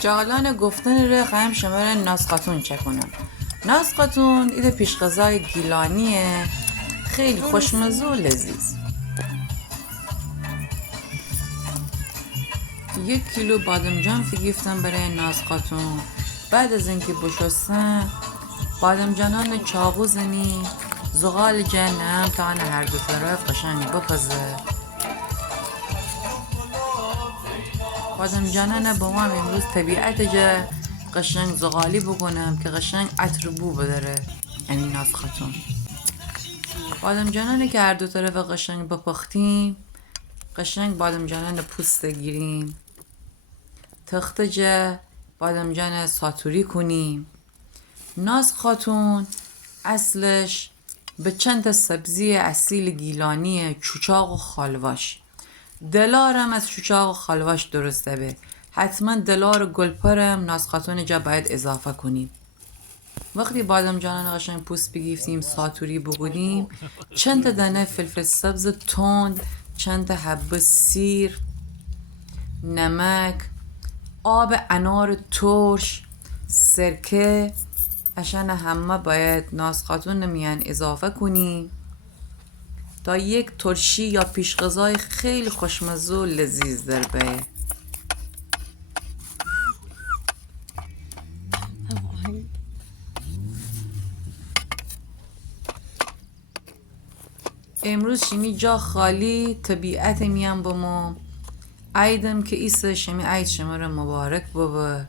جالان گفتن ره قیم شماره ناسقاتون چکنم. ناسقاتون ایده پیش غذای گیلانیه، خیلی خوشمزه و لذیذ. 1 کیلو بادمجان گفتم برای ناسقاتون. بعد از اینکه بشستن بادمجانان چاقو زنی، زغال جنم تا آن هر دو طرف قشنگ بپزه. بادمجانان با ما امروز طبیعت جا قشنگ زغالی بکنم که قشنگ عطر بو بداره. یعنی ناسقاتون بادمجانان که هر دو طرف قشنگ بپختیم، قشنگ بادمجانان پوست گیریم، تختجه بادمجان ساتوری کنیم. ناسقاتون اصلش به چند تا سبزی اصیل گیلانیه، چوچاق و خالواش. دلارم از چوچاق و خالواش درسته به. حتما دلار گلپرم ناسقاتون جا باید اضافه کنیم. وقتی بادمجانان قشنگ پوست بگیفتیم، ساتوری بگودیم، چند تا دانه فلفل سبز تند، چند تا حبه سیر، نمک، آب انار ترش، سرکه، عشان همه باید ناسقاتون میان اضافه کنیم تا یک ترشی یا پیش غذای خیلی خوشمزه و لذیذ در به. امروز شمی جا خالی طبیعت میان بمو عیدم که ایسه شمی عید شما رو مبارک بابا.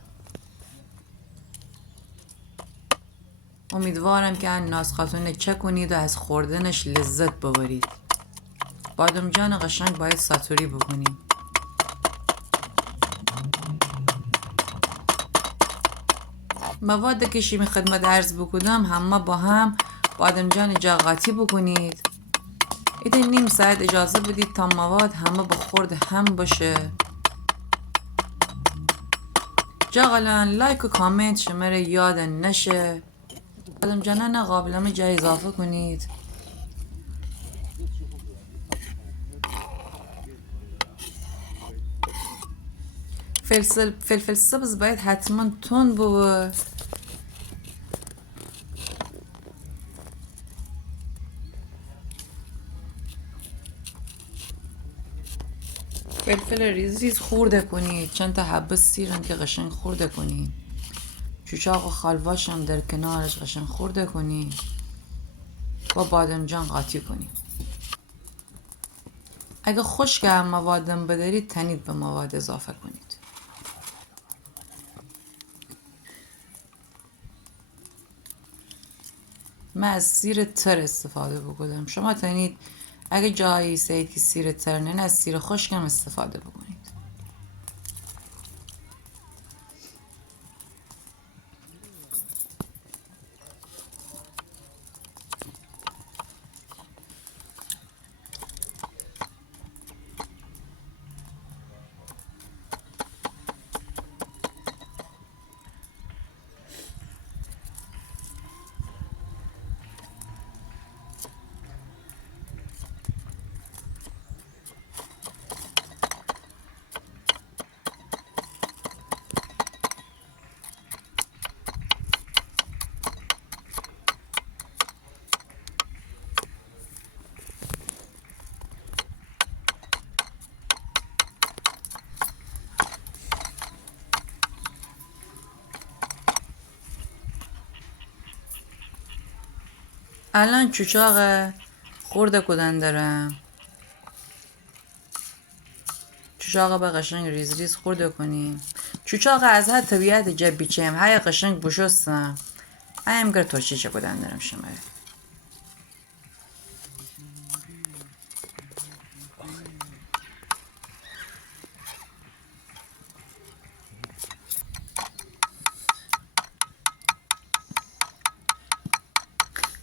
امیدوارم که ان ناسقاتون چک کنید و از خوردنش لذت ببرید. بادمجان قشنگ باید ساتوری بکنیم. مواد که شیمی خدمت عرض بکنم همه با هم بادمجان جا قاطی بکنید. ایده نیم ساعت اجازه بدید تا مواد همه بخورد هم باشه. جاقلان لایک و کامنت شماره یاد نشه. بادمجانان قابلمه جا اضافه کنید. فلفل سبز باید حتما تند بوه. فلفل ریز خورده کنید. چند تا حبه سیرم که قشنگ خورده کنید. چوچاق و خالواش هم در کنارش قشنگ خورده کنید. با بادمجان قاطی کنید. اگه خشک هم موادم بدارید تنید به مواد اضافه کنید. من از سیر تر استفاده بکنم. شما تنید اگه جایی سید که سیر تر نه از سیر خشکم استفاده بکنید. الان چوچاق خورده کدن دارم. چوچاق به قشنگ ریز ریز خورده کنیم. چوچاق از هر طبیعت جا بیچیم های قشنگ بشستم. هایم گر توشی چه کدن دارم شماره.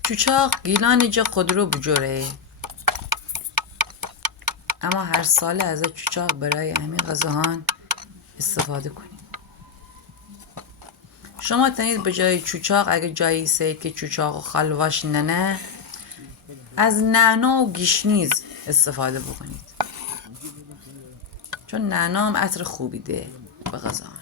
چوچاق گیلان جا خودرو بجوره. اما هر ساله از چوچاق برای همین غذاهان استفاده کنیم. شما تنید به جای چوچاق اگه جایی سید که چوچاق و خلواش ننه از نعنا و گیشنیز استفاده بکنید. چون نعنا هم عطر خوبی ده به غذاهان.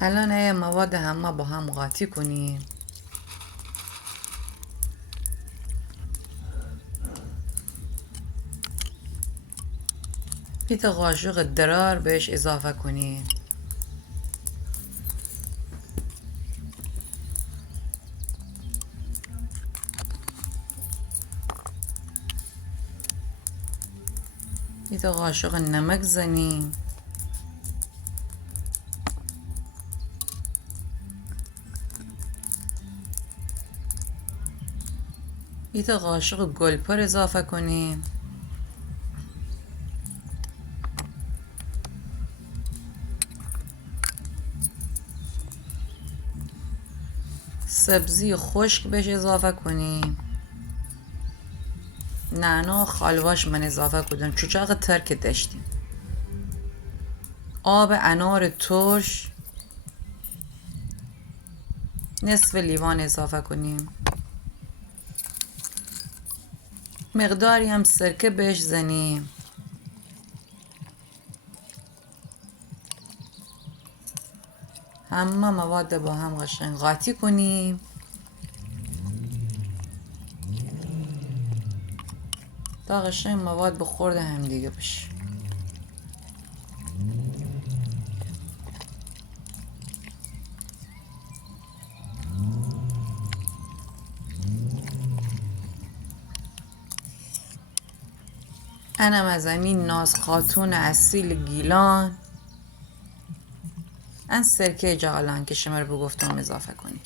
الان این مواد همه با هم قاطی کنیم. یه تا قاشق درار بهش اضافه کنیم. یه تا قاشق نمک زنیم. یه تا قاشق گلپر اضافه کنیم. سبزی خشک بهش اضافه کنیم. نعنا خالواش من اضافه کردم، چوچاق ترک داشتیم. آب انار ترش نصف لیوان اضافه کنیم. مقداری هم سرکه بهش زنیم. همه مواد با هم قشنگ قاطی کنیم. تا قشنگ مواد بخورد هم دیگه بشه. انم از این ناز خاتون اصیل گیلان. ان سرکه جغلان که شما رو بگفتم اضافه کنیم.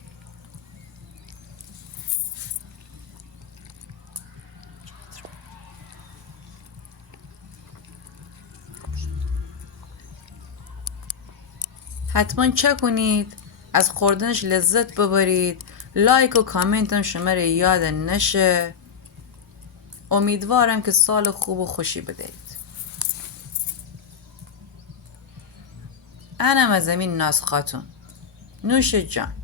حتما چک کنید، از خوردنش لذت ببرید. لایک و کامنت هم شما رو یاد نشه. امیدوارم که سال خوب و خوشی بدهید. انم از این ناز خاتون، نوش جان.